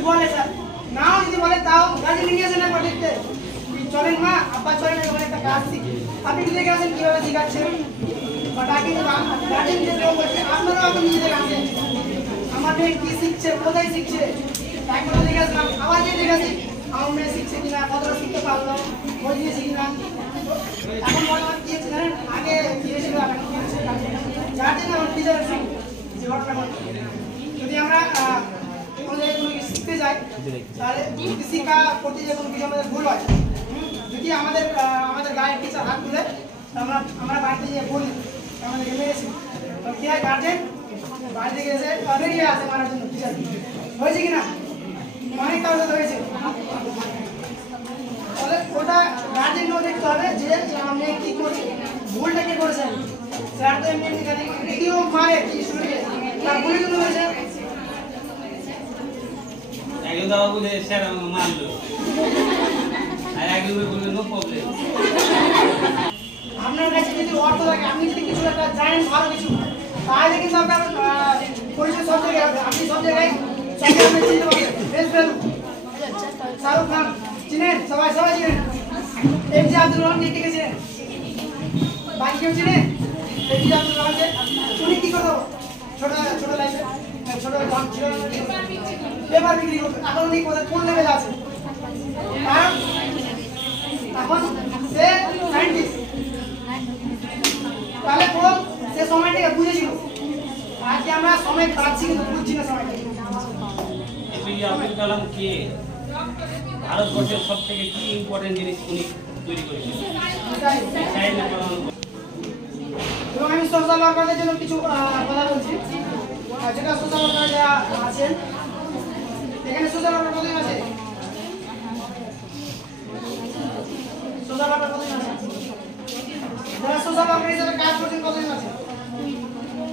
যদি বলে স্যার নাও যদি বলে তাও গাড়ি নিয়ে আসেন একবার দেখতে চলেন মা আব্বা চলেন এখানে একটা কাজ শিখি আপনি কি দেখে আসেন কিভাবে শেখাচ্ছেন বা ডাকি গার্জেন যে লোক বলছে আপনারাও আপনি নিজেদের আসেন আমার মেয়ে কি শিখছে কোথায় শিখছে একবার দেখে আসলাম আবার যে দেখে আসি আমার মেয়ে শিখছে কিনা কতটা শিখতে পারলো বই দিয়েছি কিনা এখন বর্তমান কি হচ্ছে জানেন আগে দিয়েছিল গার্জেন আমার টিচারের সঙ্গে যে ঘটনা যদি আমরা কোনো জায়গায় কোনো কিছু শিখতে যাই তাহলে শিক্ষা করতে যে কোনো কিছু আমাদের ভুল হয় যদি আমাদের গায়ের টিচার হাত তুলে আমরা বাড়িতে গিয়ে বলি আমাদেরকে মেরেছি কি হয় গার্জেন বাড়ি থেকে এসে রেডি হয়ে আসে মারার জন্য টিচার হয়েছে কিনা অনেক কাজ হয়েছে তাহলে ওটা গার্জেনকেও দেখতে হবে যে আমার মেয়ে কী করছে ভুলটা কে করেছে স্যার তো এমনি এমনি জানি কেউ মারে কি শুনে তার ভুলে জন্য হয়েছে একজন দাদা বলে স্যার মারলো আর একজন বললো নো প্রবলেম আপনার কাছে যদি অর্থ থাকে আপনি যদি কিছু একটা জানেন ভালো কিছু তাহলে কিন্তু আপনার পরিচয় সব জায়গায় হবে আপনি সব জায়গায় চিনতে পারবেন বেশ ভ্যালু শাহরুখ খান চিনেন সবাই চিনেন এমজি আব্দুল রহমান কে চিনেন বাকি কেউ চিনেন এমজি আব্দুল রহমানকে উনি কি করতো ছোট লাইফে ছোট পেপার বিক্রি করতো এখন উনি কোন লেভেলে আছে কারণ এখন সে সায়েন্টিস্ট তাহলে সে সময়টাকে বুঝেছিল আজকে আমরা সময় পাচ্ছি কিন্তু বুঝছি না সময়টা এপিজে আব্দুল কালাম কে ভারতবর্ষের সব থেকে কি ইম্পর্টেন্ট জিনিস উনি তৈরি করেছেন এবং আমি সোশ্যাল ওয়ার্কারদের জন্য কিছু কথা বলছি যেটা সোশ্যাল ওয়ার্কার যারা আছেন এখানে সোশ্যাল ওয়ার্কার কতজন আছে সোশ্যাল ওয়ার্কার কতজন আছে যারা সোশ্যাল ওয়ার্কার হিসেবে কাজ করছেন কতজন আছে